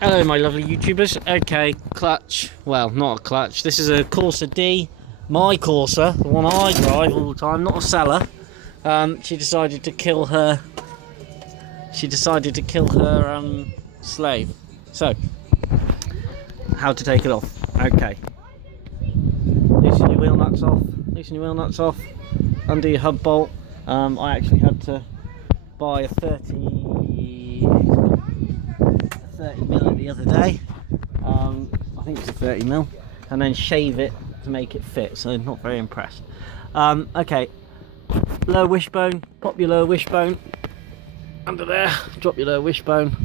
Hello my lovely YouTubers. Okay, clutch. Well, not a clutch. This is a Corsa D. My Corsa, the one I drive all the time, not a seller. She decided to kill her slave. So, how to take it off. Okay. Loosen your wheel nuts off. Undo your hub bolt. I actually had to buy a 30 mil the other day. I think it's a 30 mil, and then shave it to make it fit, so not very impressed. Okay, lower wishbone, pop your lower wishbone under there, drop your lower wishbone,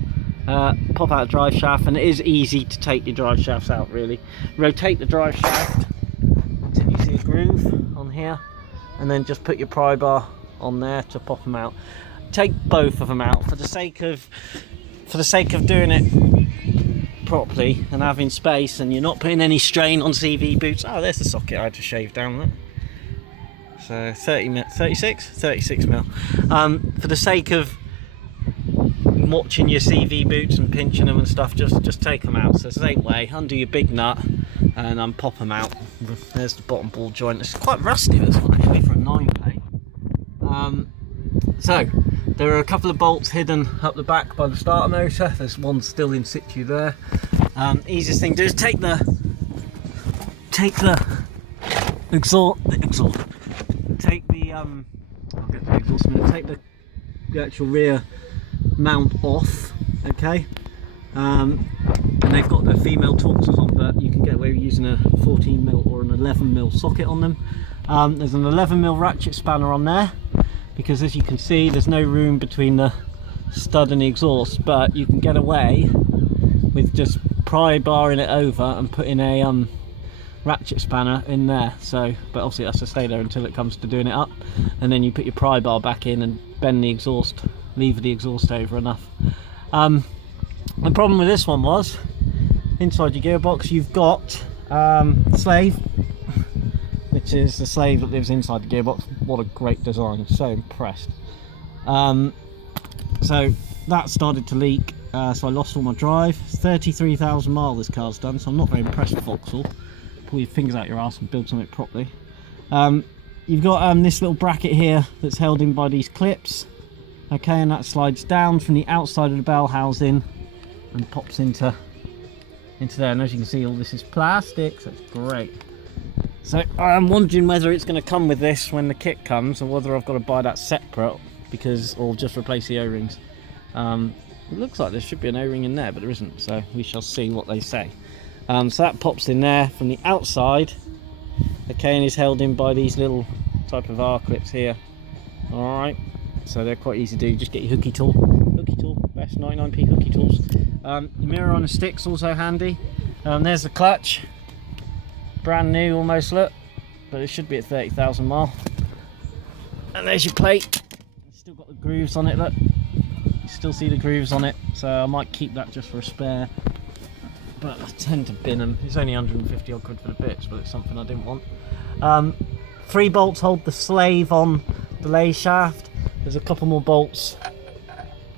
pop out a drive shaft, and it is easy to take your drive shafts out really. Rotate the drive shaft until you see a groove on here, and then just put your pry bar on there to pop them out. Take both of them out for the sake of doing it properly and having space, and you're not putting any strain on CV boots. Oh, there's the socket I had to shave down there. So 36 mil. For the sake of watching your CV boots and pinching them and stuff, just take them out. So same way, undo your big nut and pop them out. There's the bottom ball joint. It's quite rusty, this one actually, for a 9 plate. So there are a couple of bolts hidden up the back by the starter motor. There's one still in situ there. Easiest thing to do is take the exhaust. Take the I'll get the exhaust in a minute. Take the actual rear mount off. Okay. And they've got the female Torxes on, but you can get away with using a 14 mil or an 11 mil socket on them. There's an 11 mil ratchet spanner on there, because as you can see there's no room between the stud and the exhaust, but you can get away with just pry barring it over and putting a ratchet spanner in there. So, but obviously it has to stay there until it comes to doing it up, and then you put your pry bar back in and bend the exhaust, lever the exhaust over enough. The problem with this one was, inside your gearbox you've got slave, which is the slave that lives inside the gearbox. What a great design, so impressed. So that started to leak, so I lost all my drive. 33,000 miles this car's done, so I'm not very impressed with Vauxhall. Pull your fingers out your ass and build something properly. You've got this little bracket here that's held in by these clips, okay, and that slides down from the outside of the bell housing and pops into there, and as you can see all this is plastic, so it's great. So I'm wondering whether it's going to come with this when the kit comes, or whether I've got to buy that separate, or just replace the O-rings. It looks like there should be an O-ring in there, but there isn't, so we shall see what they say. So that pops in there from the outside, okay, and is held in by these little type of R clips here. Alright, so they're quite easy to do. Just get your hooky tool, best 99p hooky tools. Your mirror on a stick's also handy. There's the clutch. Brand new almost, look, but it should be at 30,000 mile. And there's your plate. It's still got the grooves on it, look. You still see the grooves on it, so I might keep that just for a spare, but I tend to bin them. It's only 150 odd quid for the bits, but it's something I didn't want. 3 bolts hold the slave on the lay shaft. There's a couple more bolts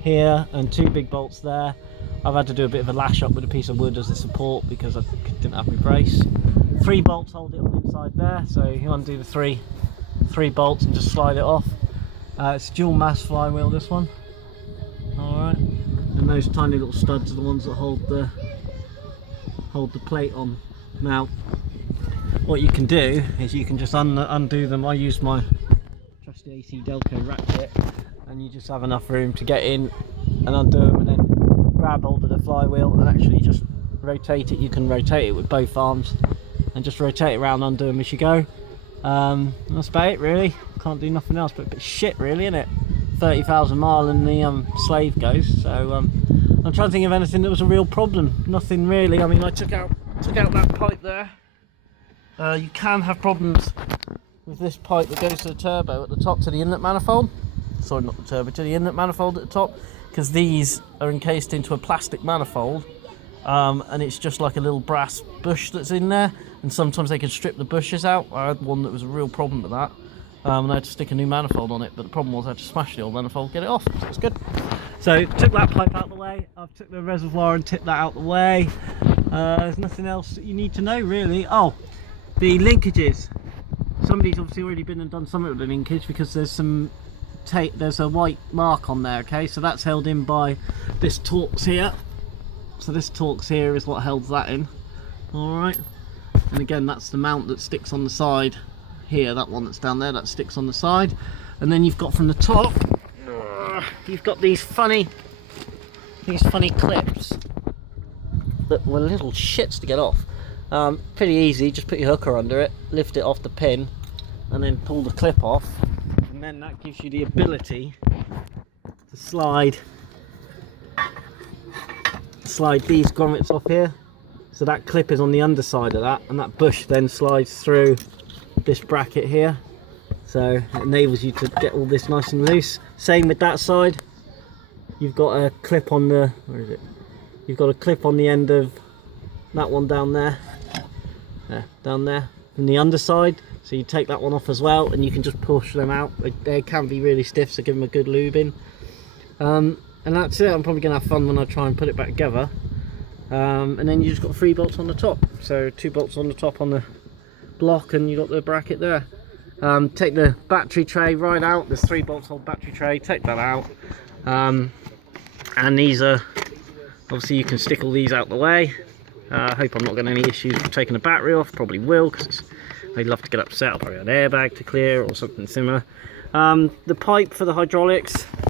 here and 2 big bolts there. I've had to do a bit of a lash up with a piece of wood as a support because I didn't have my brace. 3 bolts hold it on the inside there, so you undo the three bolts and just slide it off. It's dual mass flywheel, this one. Alright, and those tiny little studs are the ones that hold the plate on. Now what you can do is you can just undo them. I use my trusty AC Delco ratchet, and you just have enough room to get in and undo them, and then grab hold of the flywheel and actually just rotate it. You can rotate it with both arms and just rotate it around, undo them as you go. That's about it really. Can't do nothing else, but a bit shit really, isn't it? 30,000 mile and the slave goes. So I'm trying to think of anything that was a real problem. Nothing really. I mean, I took out that pipe there. You can have problems with this pipe that goes to the turbo at the top, to the inlet manifold. Sorry, not the turbo, to the inlet manifold at the top, because these are encased into a plastic manifold. And it's just like a little brass bush that's in there, and sometimes they can strip the bushes out. I had one that was a real problem with that, and I had to stick a new manifold on it, but the problem was I had to smash the old manifold, get it off, so it's good. So took that pipe out the way, I've took the reservoir and tipped that out the way. There's nothing else that you need to know really. Oh, the linkages. Somebody's obviously already been and done something with the linkage because there's some tape, there's a white mark on there, okay? So that's held in by this Torx here. So this Torx here is what holds that in. Alright. And again, that's the mount that sticks on the side here, that one that's down there, that sticks on the side. And then you've got from the top, you've got these funny clips that were little shits to get off. Pretty easy, just put your hooker under it, lift it off the pin, and then pull the clip off. And then that gives you the ability to slide these grommets off here. So that clip is on the underside of that, and that bush then slides through this bracket here. So it enables you to get all this nice and loose. Same with that side. You've got a clip on the, where is it? You've got a clip on the end of that one down there. Down there from the underside. So you take that one off as well, and you can just push them out. They can be really stiff, so give them a good lube in. And that's it. I'm probably going to have fun when I try and put it back together. And then you just got 3 bolts on the top. So 2 bolts on the top on the block, and you got the bracket there. Take the battery tray right out. There's 3 bolts on the battery tray. Take that out. And these are, obviously you can stick all these out the way. I hope I'm not getting any issues with taking the battery off. Probably will, because I'd love to get upset. I'll probably have an airbag to clear or something similar. The pipe for the hydraulics,